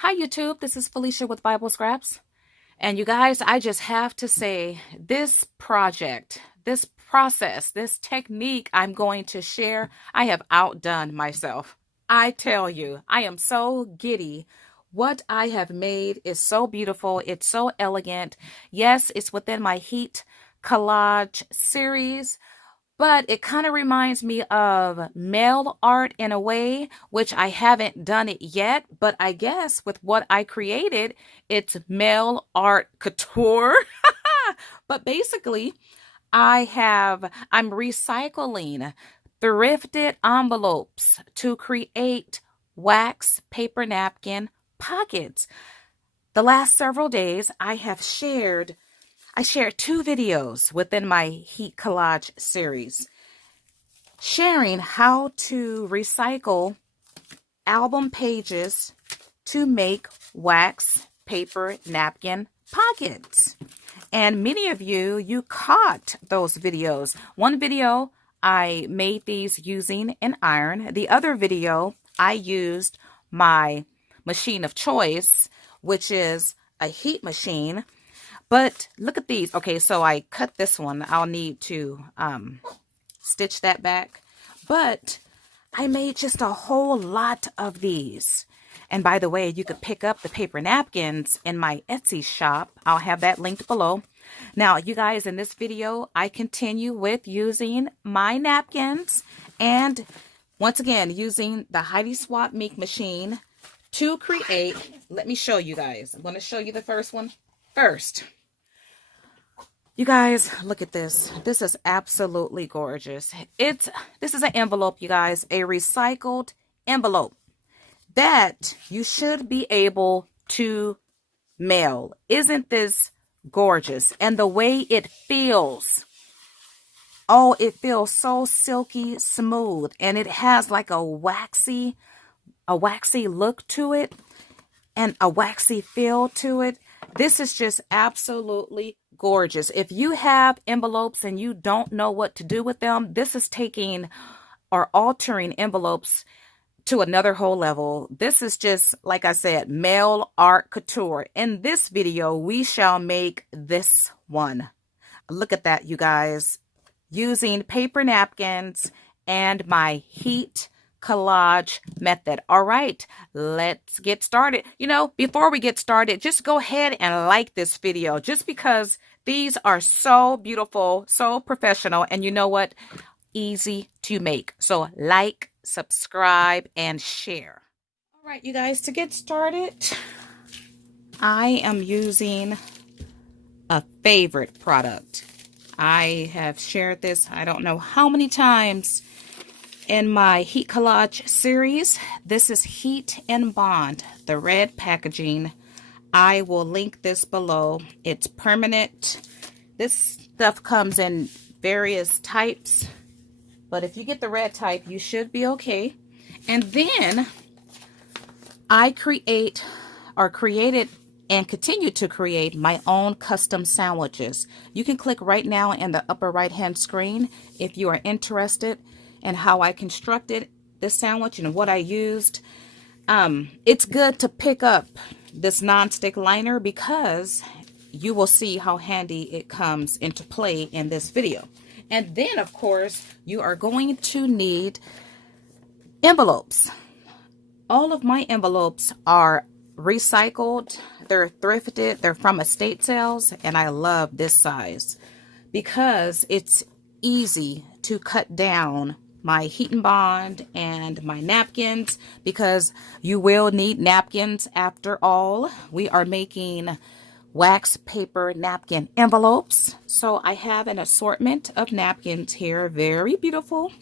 Hi YouTube, this is Felicia with Bible Scraps. And you guys, I just have to say, this project, this process, this technique I'm going to share, I have outdone myself. I tell you, I am so giddy. What I have made is so beautiful. It's so elegant. Yes, it's within my Heat Collage series, but it kind of reminds me of mail art in a way, which I haven't done it yet. But I guess with what I created, it's mail art couture. But basically, I'm recycling thrifted envelopes to create wax paper napkin pockets. The last several days, I shared two videos within my Heat Collage series sharing how to recycle album pages to make wax paper napkin pockets. And many of you caught those videos. One video, I made these using an iron. The other video, I used my machine of choice, which is a heat machine. But look at these. Okay, so I cut this one. I'll need to stitch that back. But I made just a whole lot of these. And by the way, you could pick up the paper napkins in my Etsy shop. I'll have that linked below. Now, you guys, in this video, I continue with using my napkins and once again, using the Heidi Swap Meek machine to create. Let me show you guys. I'm going to show you the first one first. You guys, look at this. This is absolutely gorgeous. This is an envelope, you guys, a recycled envelope that you should be able to mail. Isn't this gorgeous? And the way it feels. Oh, it feels so silky smooth, and it has like a waxy look to it and a waxy feel to it. This is just absolutely gorgeous. If you have envelopes and you don't know what to do with them, this is taking or altering envelopes to another whole level. This is just, like I said, mail art couture. In this video, we shall make this one. Look at that, you guys. Using paper napkins and my Heat Collage method. All right, let's get started. You know, before we get started, just go ahead and like this video just because these are so beautiful, so professional, and you know what? Easy to make. So like, subscribe, and share. All right, you guys, to get started, I am using a favorite product. I have shared this, I don't know how many times in my Heat Collage series. This is Heat and Bond, the red packaging. I will link this below. It's permanent. This stuff comes in various types, but if you get the red type, you should be okay. And then I created and continue to create my own custom sandwiches. You can click right now in the upper right hand screen if you are interested in how I constructed this sandwich and what I used. It's good to pick up this nonstick liner because you will see how handy it comes into play in this video. And then, of course, you are going to need envelopes. All of my envelopes are recycled. They're thrifted. They're from estate sales. And I love this size because it's easy to cut down my Heat and Bond and my napkins because you will need napkins after all. We are making wax paper napkin envelopes. So I have an assortment of napkins here. Very beautiful.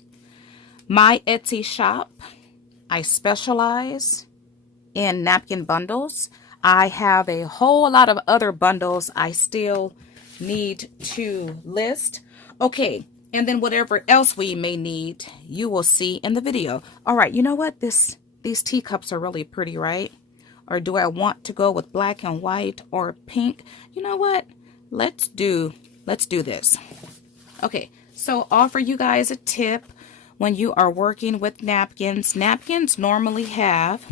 My Etsy shop, I specialize in napkin bundles. I have a whole lot of other bundles I still need to list. Okay, and then whatever else we may need, you will see in the video. All right, you know what? These teacups are really pretty, right? Or do I want to go with black and white or pink? You know what? Let's do this. Okay, so offer you guys a tip when you are working with napkins. Napkins normally have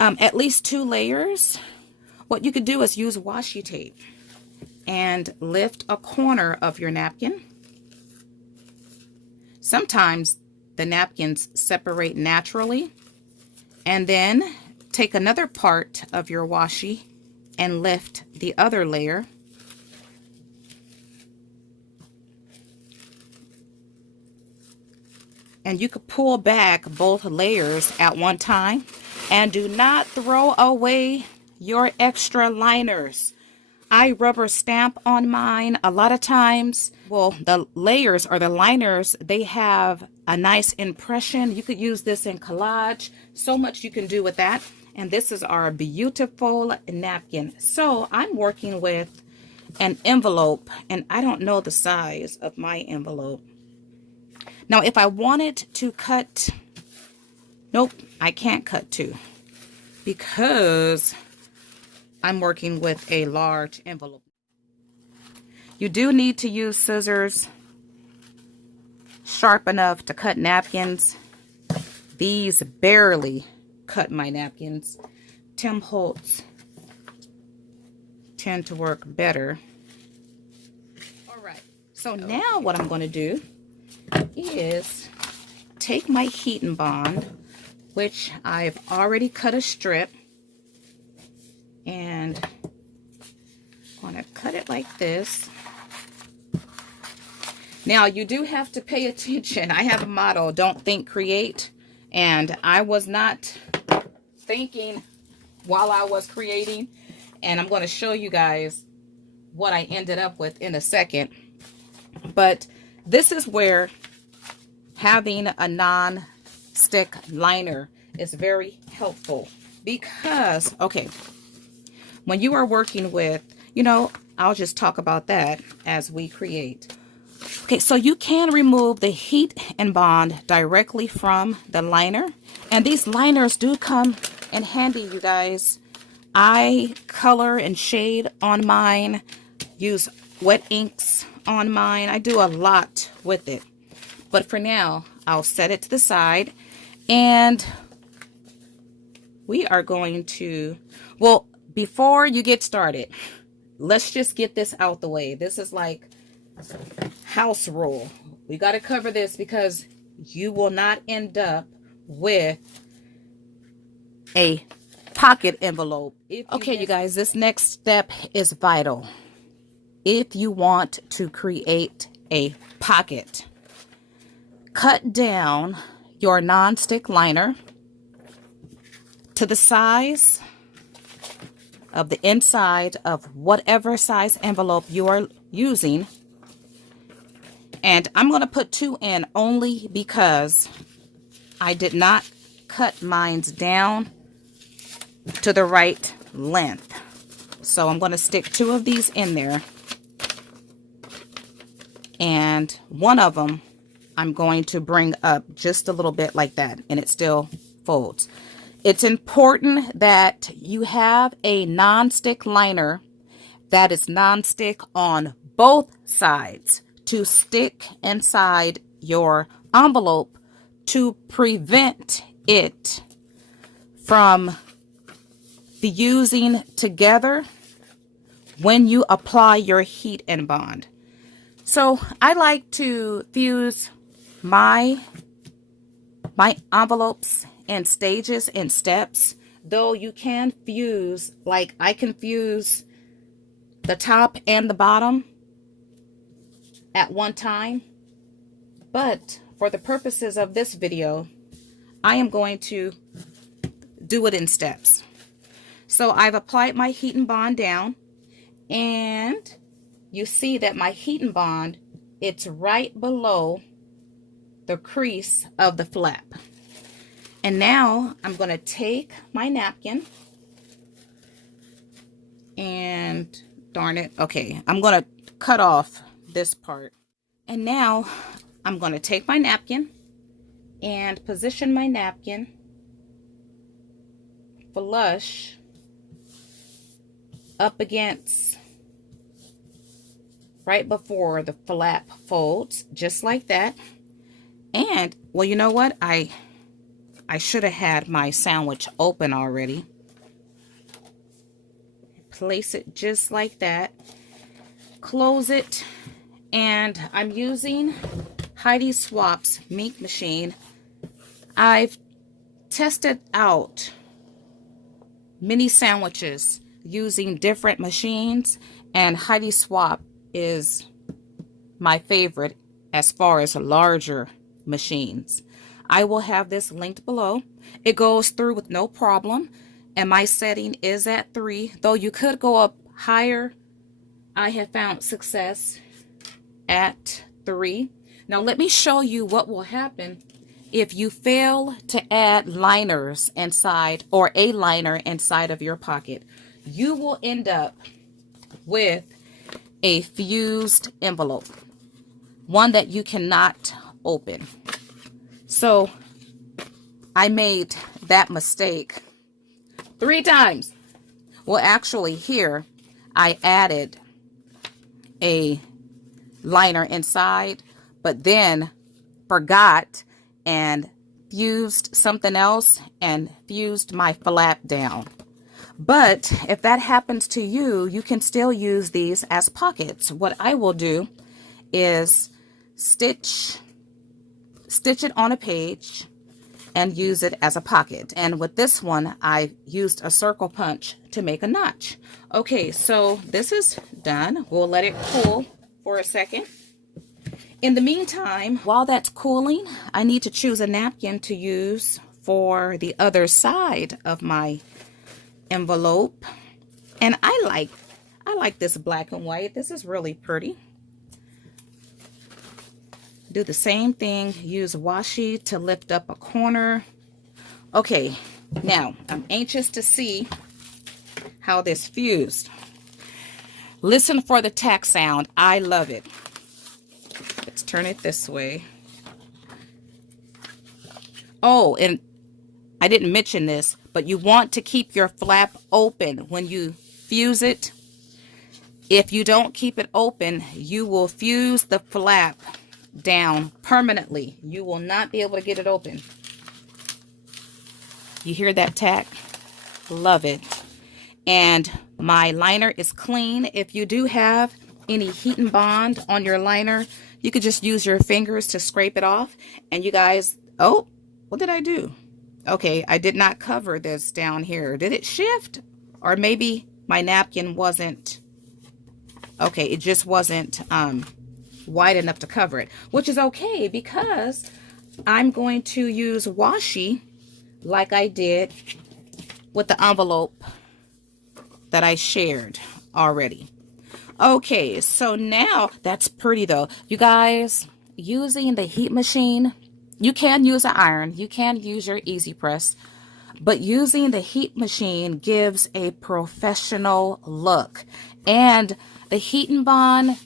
at least 2 layers, what you could do is use washi tape and lift a corner of your napkin. Sometimes the napkins separate naturally, and then take another part of your washi and lift the other layer. And you could pull back both layers at one time. And do not throw away your extra liners. I rubber stamp on mine a lot of times. Well, the layers or the liners, they have a nice impression. You could use this in collage. So much you can do with that. And this is our beautiful napkin. So I'm working with an envelope, and I don't know the size of my envelope. Now, if I wanted to cut, nope, I can't cut 2 because I'm working with a large envelope. You do need to use scissors sharp enough to cut napkins. These barely cut my napkins. Tim Holtz tend to work better. All right, so now what I'm going to do is take my heat and bond, which I've already cut a strip, and I'm going to cut it like this. Now you do have to pay attention. I have a motto, don't think, create, and I was not thinking while I was creating, and I'm going to show you guys what I ended up with in a second. But this is where having a non-stick liner is very helpful, because, okay, when you are working with, I'll just talk about that as we create. Okay, so you can remove the heat and bond directly from the liner, and these liners do come in handy, you guys. I color and shade on mine, use wet inks on mine. I do a lot with it. But for now, I'll set it to the side, and we are going to, well, before you get started, let's just get this out the way. This is like house rule. We got to cover this because you will not end up with a pocket envelope. Okay, you guys, this next step is vital if you want to create a pocket. Cut down your non-stick liner to the size of the inside of whatever size envelope you are using. And I'm going to put 2 in only because I did not cut mine down to the right length. So I'm going to stick 2 of these in there. And one of them I'm going to bring up just a little bit like that, and it still folds. It's important that you have a non-stick liner that is non-stick on both sides to stick inside your envelope to prevent it from fusing together when you apply your heat and bond. So I like to fuse my envelopes in stages and steps, though you can fuse, like I can fuse the top and the bottom at one time, but for the purposes of this video, I am going to do it in steps. So I've applied my heat and bond down, and you see that my heat and bond, it's right below the crease of the flap. And now I'm going to take my napkin and, darn it, okay, I'm going to cut off this part. And now I'm going to take my napkin and position my napkin flush up against right before the flap folds, just like that. And, well, you know what? I I should have had my sandwich open already. Place it just like that. Close it. And I'm using Heidi Swapp's Mink machine. I've tested out mini sandwiches using different machines, and Heidi Swap is my favorite as far as larger machines. I will have this linked below. It goes through with no problem, and my setting is at 3, though you could go up higher. I have found success at 3. Now let me show you what will happen if you fail to add liners inside, or a liner inside of your pocket. You will end up with a fused envelope, one that you cannot open. So I made that mistake 3 times. Well, actually here I added a liner inside, but then forgot and fused something else and fused my flap down. But if that happens to you, you can still use these as pockets. What I will do is stitch it on a page and use it as a pocket. And with this one, I used a circle punch to make a notch. Okay, so this is done. We'll let it cool for a second. In the meantime, while that's cooling, I need to choose a napkin to use for the other side of my envelope. And I like this black and white. This is really pretty. Do the same thing. Use washi to lift up a corner. Okay, now I'm anxious to see how this fused. Listen for the tack sound. I love it. Let's turn it this way. Oh, and I didn't mention this, but you want to keep your flap open when you fuse it. If you don't keep it open, you will fuse the flap down permanently. You will not be able to get it open. You hear that tack? Love it. And my liner is clean. If you do have any heat and bond on your liner, you could just use your fingers to scrape it off. And you guys, oh, what did I do? Okay, I did not cover this down here. Did it shift? Or maybe my napkin wasn't, okay, it just wasn't wide enough to cover it, which is okay because I'm going to use washi like I did with the envelope that I shared already. Okay, so now that's pretty though. You guys, using the heat machine, you can use an iron, you can use your easy press, but using the heat machine gives a professional look. And the heat and bond,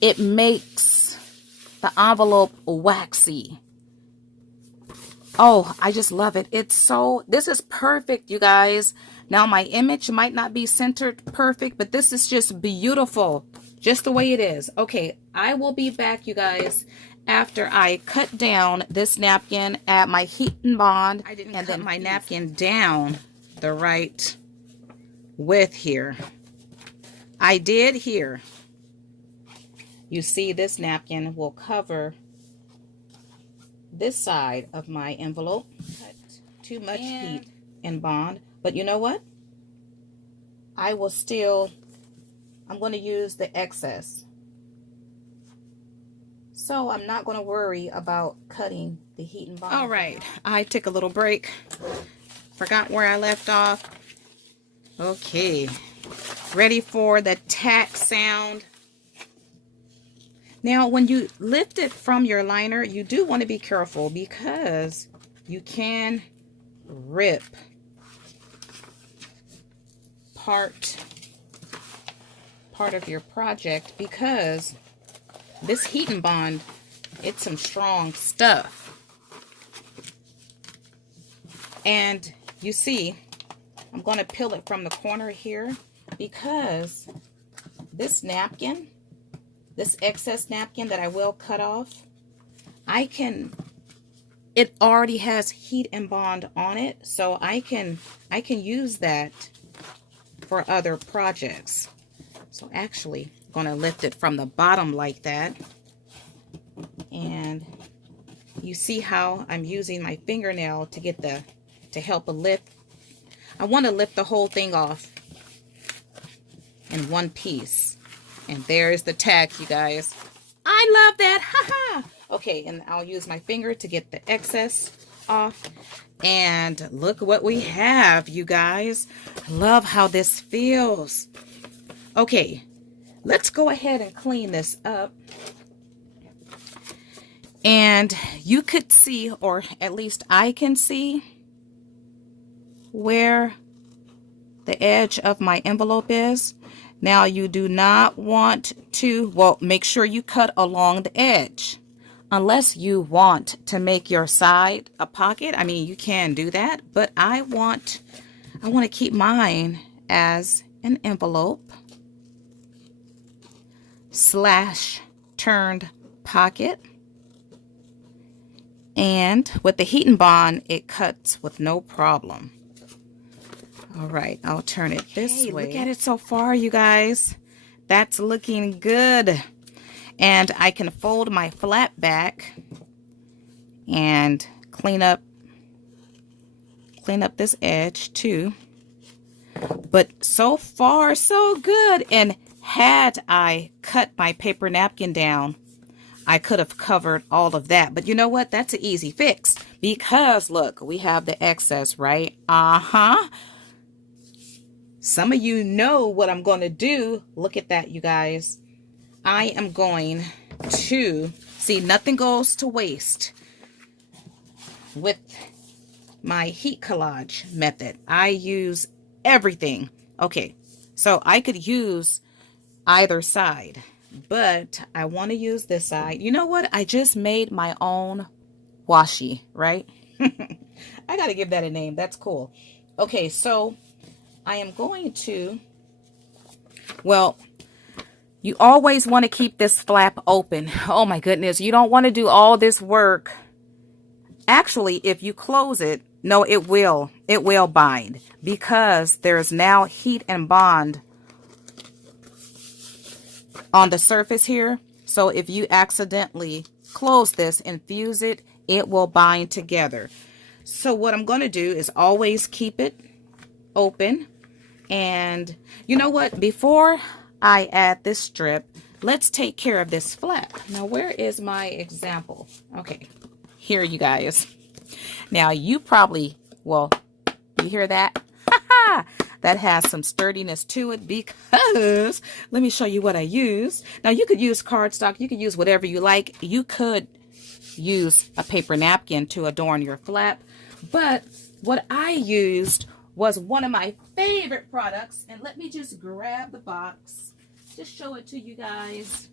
it makes the envelope waxy. Oh, I just love it. It's so, this is perfect, you guys. Now my image might not be centered perfect, but this is just beautiful, just the way it is. Okay, I will be back, you guys, after I cut down this napkin at my heat and bond, and then my napkin down the right width here. I did here. You see, this napkin will cover this side of my envelope. Not too much heat and bond. But you know what? I will still, I'm going to use the excess. So I'm not going to worry about cutting the heat and bond. All right, I took a little break. Forgot where I left off. Okay, ready for the tack sound. Now, when you lift it from your liner, you do want to be careful because you can rip part of your project, because this heat and bond, it's some strong stuff. And you see, I'm going to peel it from the corner here because this napkin, this excess napkin that I will cut off, it already has heat and bond on it, so I can use that for other projects. So actually, I'm going to lift it from the bottom like that. And you see how I'm using my fingernail to get to help lift. I want to lift the whole thing off in one piece. And there's the tag, you guys. I love that. Haha. Okay, and I'll use my finger to get the excess off. And look what we have, you guys. I love how this feels. Okay, let's go ahead and clean this up. And you could see, or at least I can see, where the edge of my envelope is. Now you do not want to, well, make sure you cut along the edge. Unless you want to make your side a pocket. I mean, you can do that, but I want to keep mine as an envelope / turned pocket. And with the heat and bond, it cuts with no problem. All right, I'll turn it this way. Look at it so far, you guys. That's looking good. And I can fold my flap back and clean up this edge too. But so far, so good. And had I cut my paper napkin down, I could have covered all of that. But you know what? That's an easy fix. Because look, we have the excess, right? Some of you know what I'm going to do. Look at that, you guys. I am going to, see, nothing goes to waste with my heat collage method. I use everything. Okay, so I could use either side, but I want to use this side. You know what? I just made my own washi, right? I got to give that a name. That's cool. Okay, so I am going to, well, you always want to keep this flap open. Oh my goodness, you don't want to do all this work. Actually, if you close it, no, it will bind because there's now heat and bond on the surface here. So if you accidentally close this and fuse it, it will bind together. So what I'm going to do is always keep it open. And you know what? Before I add this strip, let's take care of this flap. Now, where is my example? Okay, here, you guys. Now, you probably, well, you hear that? That has some sturdiness to it because, let me show you what I use. Now, you could use cardstock. You could use whatever you like. You could use a paper napkin to adorn your flap. But what I used was one of my favorite products. And let me just grab the box. Just show it to you guys.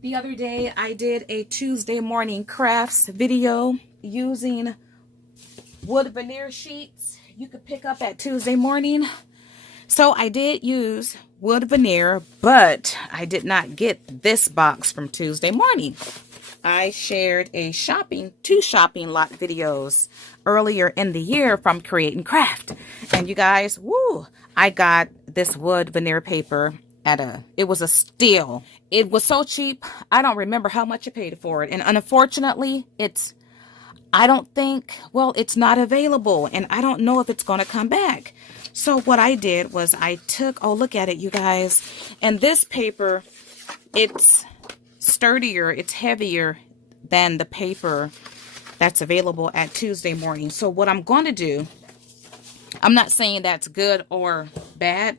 The other day, I did a Tuesday morning crafts video using wood veneer sheets you could pick up at Tuesday morning. So I did use wood veneer, but I did not get this box from Tuesday morning. I shared two shopping lot videos earlier in the year from Create and Craft. And you guys, woo, I got this wood veneer paper it was a steal. It was so cheap. I don't remember how much I paid for it. And unfortunately, it's not available. And I don't know if it's going to come back. So what I did was I took, oh, look at it, you guys. And this paper, it's sturdier, it's heavier than the paper that's available at Tuesday morning. So what I'm going to do, I'm not saying that's good or bad,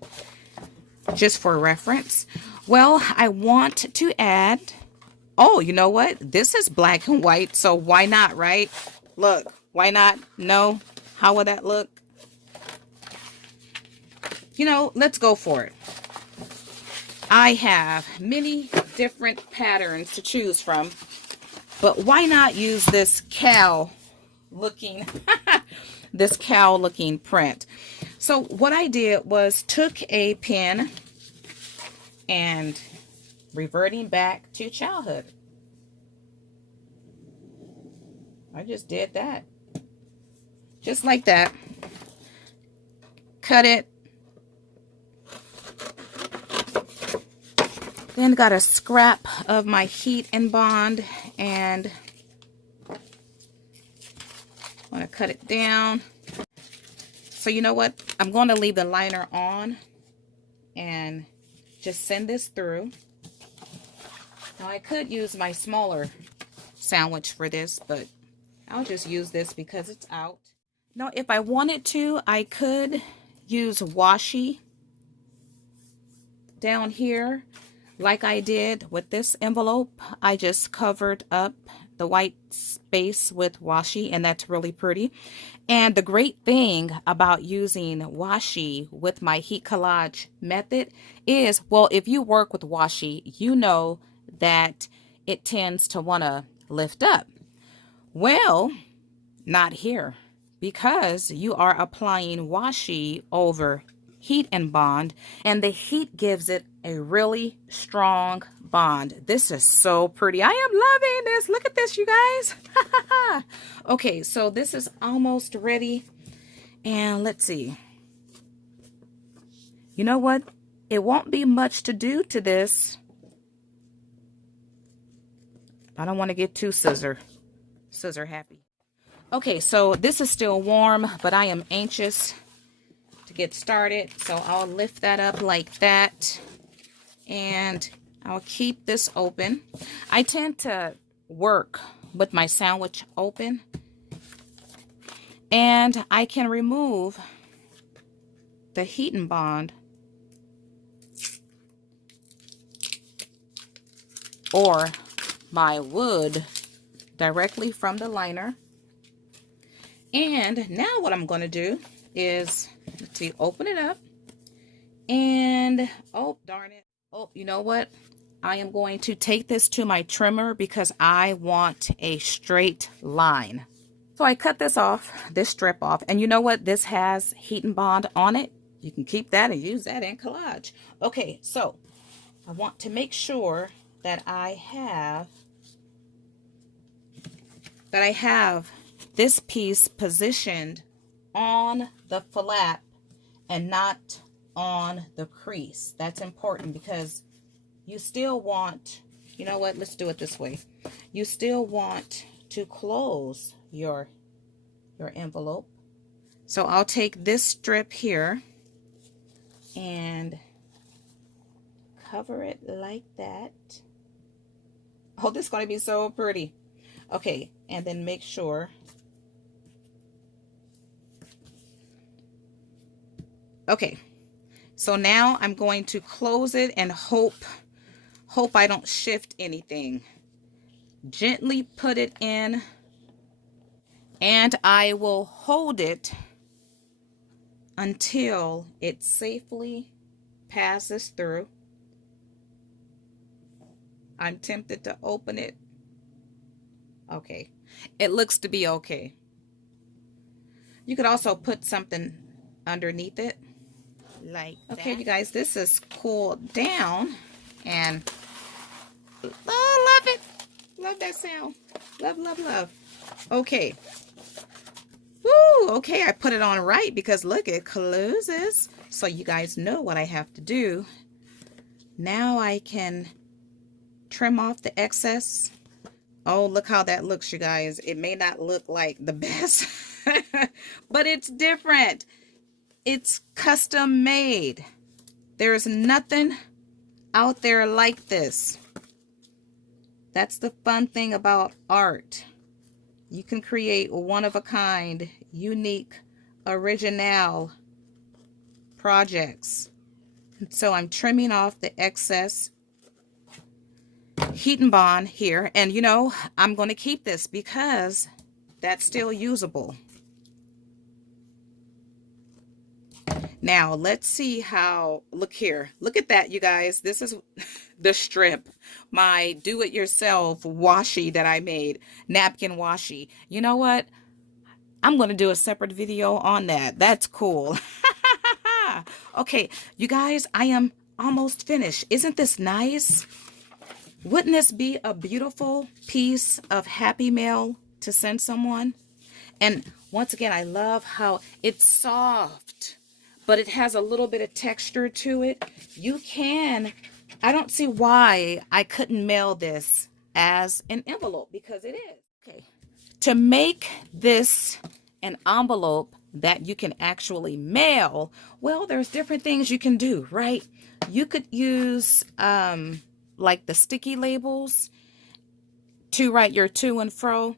just for reference. Well, I want to add, oh, you know what? This is black and white, so why not, right? Look, why not? No? How would that look? You know, let's go for it. I have many different patterns to choose from, but why not use this cow looking print? So what I did was took a pen and reverting back to childhood. I just did that. Just like that. Cut it. Then got a scrap of my heat and bond, and I'm going to cut it down. So you know what? I'm going to leave the liner on and just send this through. Now I could use my smaller sandwich for this, but I'll just use this because it's out. Now if I wanted to, I could use washi down here like I did with this envelope. I just covered up the white space with washi, and that's really pretty. And the great thing about using washi with my heat collage method is, well, if you work with washi, you know that it tends to want to lift up. Well, not here, because you are applying washi over heat and bond, and the heat gives it a really strong bond. This is so pretty. I am loving this. Look at this, you guys. Okay, so this is almost ready, and let's see. You know what? It won't be much to do to this. I don't want to get too scissor happy. Okay, so this is still warm, but I am anxious to get started. So I'll lift that up like that, and I'll keep this open. I tend to work with my sandwich open, and I can remove the heat and bond or my wood directly from the liner. And now what I'm going to do is, let's see, open it up, and oh darn it, oh, you know what, I am going to take this to my trimmer because I want a straight line. So I cut this off, this strip off, and you know what, this has heat and bond on it. You can keep that and use that in collage. Okay, so I want to make sure that I have this piece positioned on the flap and not on the crease. That's important because you still want, you know what, let's do it this way. You still want to close your envelope. So I'll take this strip here and cover it like that. Oh, this is going to be so pretty. Okay, and then make sure. Okay, so now I'm going to close it and hope I don't shift anything. Gently put it in, and I will hold it until it safely passes through. I'm tempted to open it. Okay, it looks to be okay. You could also put something underneath it like that. Okay, you guys, this is cooled down, and oh, love it. Love that sound. Love, love, love. Okay. Woo, okay, I put it on right because look, it closes. So you guys know what I have to do. Now I can trim off the excess. Oh, look how that looks, you guys. It may not look like the best, but it's different. It's custom made. There's nothing out there like this. That's the fun thing about art. You can create one-of-a-kind, unique, original projects. So I'm trimming off the excess heat and bond here, and you know, I'm going to keep this because that's still usable. Now let's see how, look here, look at that, you guys. This is the strip, my do-it-yourself washi that I made, napkin washi. You know what, I'm going to do a separate video on that. That's cool. Okay, you guys, I am almost finished. Isn't this nice? Wouldn't this be a beautiful piece of Happy Mail to send someone. And once again, I love how it's soft, but it has a little bit of texture to it. You can, I don't see why I couldn't mail this as an envelope, because it is. Okay. To make this an envelope that you can actually mail, well, there's different things you can do, right? You could use like the sticky labels to write your to and fro.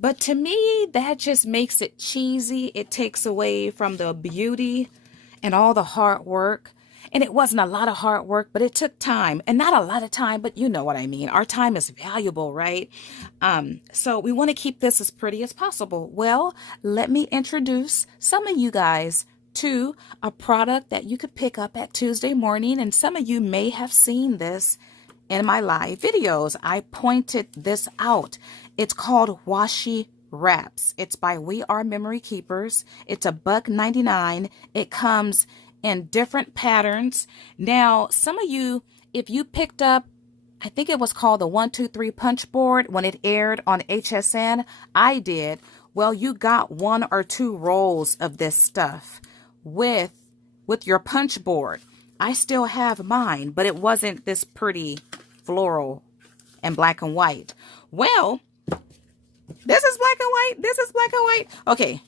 But to me, that just makes it cheesy. It takes away from the beauty and all the hard work. And it wasn't a lot of hard work, but it took time. And not a lot of time, but you know what I mean. Our time is valuable, right? So we want to keep this as pretty as possible. Well, let me introduce some of you guys to a product that you could pick up at Tuesday morning. And some of you may have seen this in my live videos. I pointed this out. It's called Washi Wraps. It's by We Are Memory Keepers. It's $1.99. It comes in different patterns. Now, some of you, if you picked up, I think it was called the 1-2-3 punch board when it aired on HSN. I did. Well, you got 1 or 2 rolls of this stuff with your punch board. I still have mine, but it wasn't this pretty floral and black and white. Well, this is black and white. This is black and white. Okay.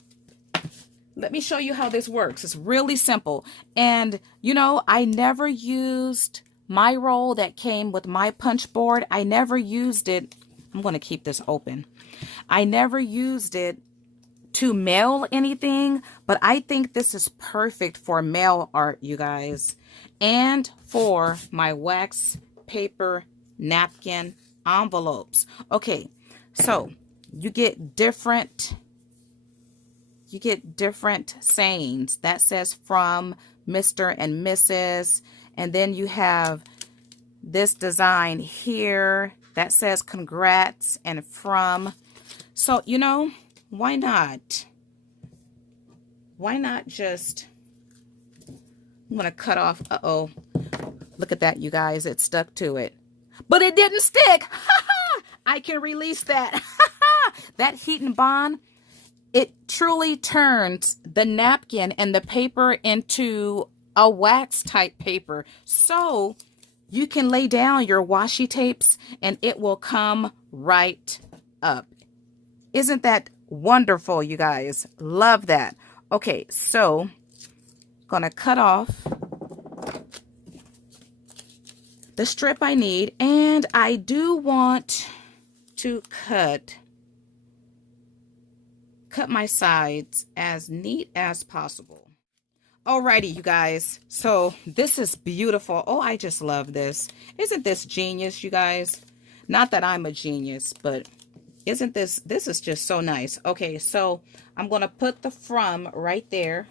Let me show you how this works. It's really simple. And, you know, I never used my roll that came with my punch board. I never used it. I'm going to keep this open. I never used it to mail anything, but I think this is perfect for mail art, you guys, and for my wax paper napkin envelopes. Okay, so you get different sayings that says from Mr. and Mrs. And then you have this design here that says congrats and from. So, you know, why not? Why not just, I'm going to cut off. Uh-oh. Look at that, you guys. It stuck to it. But it didn't stick. I can release that. That heat and bond, it truly turns the napkin and the paper into a wax type paper. So you can lay down your washi tapes and it will come right up. Isn't that wonderful, you guys? Love that. Okay, so gonna cut off the strip I need, and I do want to cut my sides as neat as possible. Alrighty, you guys. So this is beautiful. Oh, I just love this. Isn't this genius, you guys? Not that I'm a genius, but isn't this is just so nice. Okay, so I'm going to put the from right there.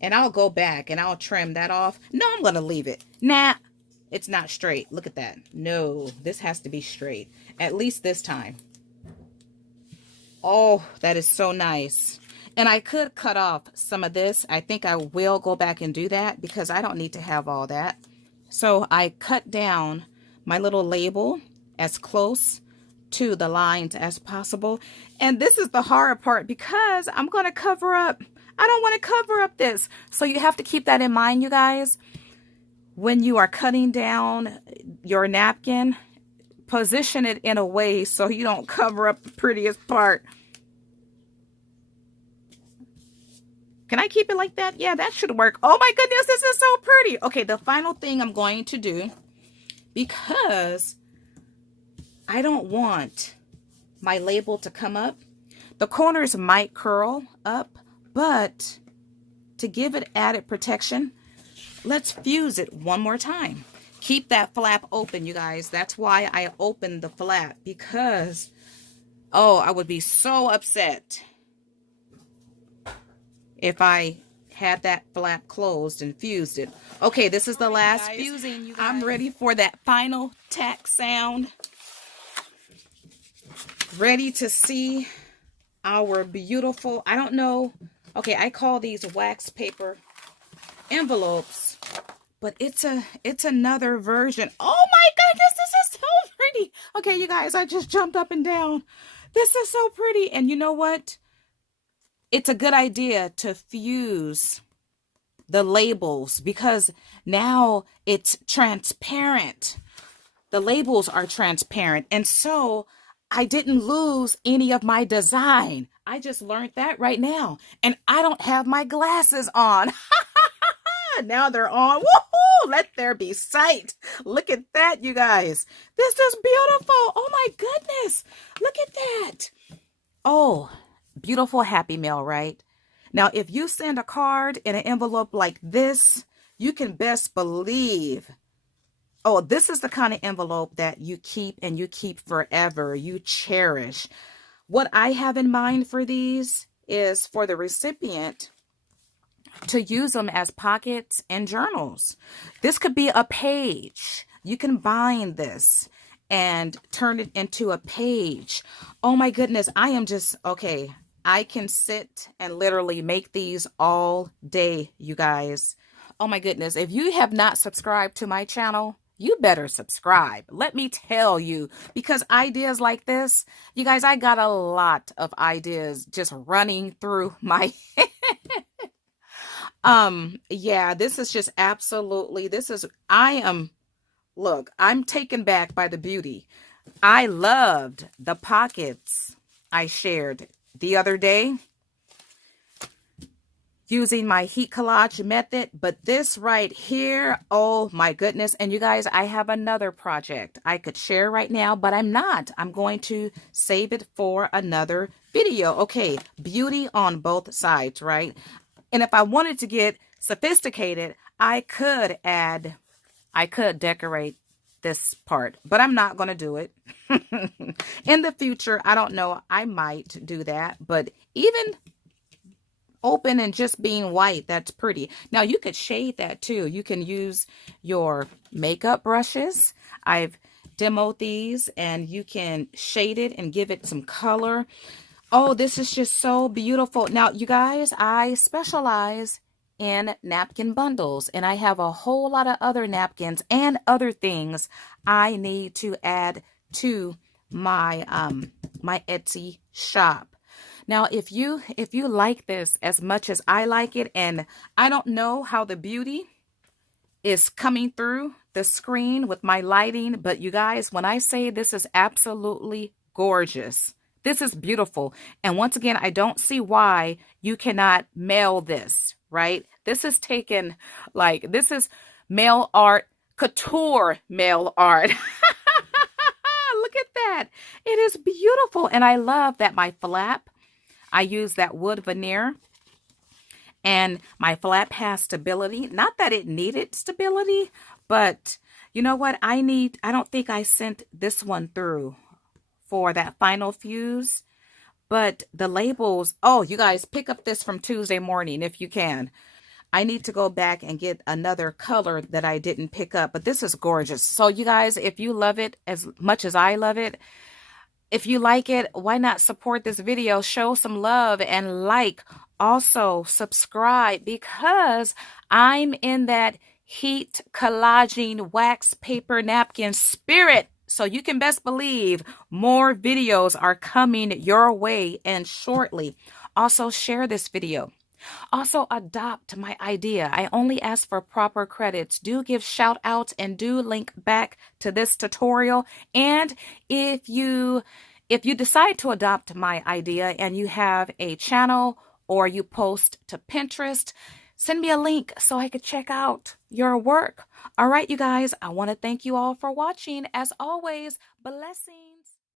And I'll go back and I'll trim that off. No, I'm going to leave it. Nah, it's not straight. Look at that. No, this has to be straight. At least this time. Oh, that is so nice. And I could cut off some of this. I think I will go back and do that because I don't need to have all that. So I cut down my little label as close to the lines as possible. And this is the hard part because I'm going to cover up. I don't want to cover up this. So you have to keep that in mind, you guys. When you are cutting down your napkin, position it in a way so you don't cover up the prettiest part. Can I keep it like that? Yeah, that should work. Oh my goodness, this is so pretty. Okay, the final thing I'm going to do, because I don't want my label to come up. The corners might curl up, but to give it added protection, let's fuse it one more time. Keep that flap open, you guys. That's why I opened the flap, because, oh, I would be so upset if I had that flap closed and fused it. Okay, this is the last fusing, you guys. I'm ready for that final tack sound. Ready to see our beautiful, I don't know. Okay, I call these wax paper envelopes, but it's another version. Oh my goodness, this is so pretty. Okay, you guys, I just jumped up and down. This is so pretty. And you know what? It's a good idea to fuse the labels because now it's transparent. The labels are transparent. And so I didn't lose any of my design. I just learned that right now. And I don't have my glasses on. Now they're on. Woohoo! Let there be sight. Look at that, you guys. This is beautiful. Oh my goodness. Look at that. Oh, beautiful Happy Mail, right? Now, if you send a card in an envelope like this, you can best believe, oh, this is the kind of envelope that you keep and you keep forever. You cherish. What I have in mind for these is for the recipient to use them as pockets and journals. This could be a page. You can bind this and turn it into a page. Oh my goodness, I am just, okay, I can sit and literally make these all day, you guys. Oh my goodness, if you have not subscribed to my channel, you better subscribe. Let me tell you, because ideas like this, you guys, I got a lot of ideas just running through my head. Yeah, this is just absolutely, look, I'm taken back by the beauty. I loved the pockets I shared the other day using my heat collage method, but this right here, oh my goodness. And you guys, I have another project I could share right now, but I'm not. I'm going to save it for another video. Okay, beauty on both sides, right? And if I wanted to get sophisticated, I could decorate this part, but I'm not going to do it. In the future, I don't know, I might do that, but even open and just being white, that's pretty. Now you could shade that too. You can use your makeup brushes. I've demoed these and you can shade it and give it some color. Oh, this is just so beautiful. Now, you guys, I specialize in napkin bundles and I have a whole lot of other napkins and other things I need to add to my my Etsy shop. Now, if you like this as much as I like it, and I don't know how the beauty is coming through the screen with my lighting, but you guys, when I say this is absolutely gorgeous, this is beautiful. And once again, I don't see why you cannot mail this, right? This is taken, like, this is mail art, couture mail art. Look at that. It is beautiful. And I love that my flap, I use that wood veneer, and my flap has stability. Not that it needed stability, but you know what? I don't think I sent this one through for that final fuse, but the labels, oh, you guys, pick up this from Tuesday morning if you can. I need to go back and get another color that I didn't pick up, but this is gorgeous. So you guys, if you love it as much as I love it, if you like it, why not support this video? Show some love and like. Also, subscribe because I'm in that heat collaging wax paper napkin spirit. So you can best believe more videos are coming your way and shortly. Also, share this video. Also, adopt my idea. I only ask for proper credits. Do give shout outs and do link back to this tutorial. And if you decide to adopt my idea and you have a channel or you post to Pinterest, send me a link so I could check out your work. All right, you guys, I want to thank you all for watching. As always, blessings.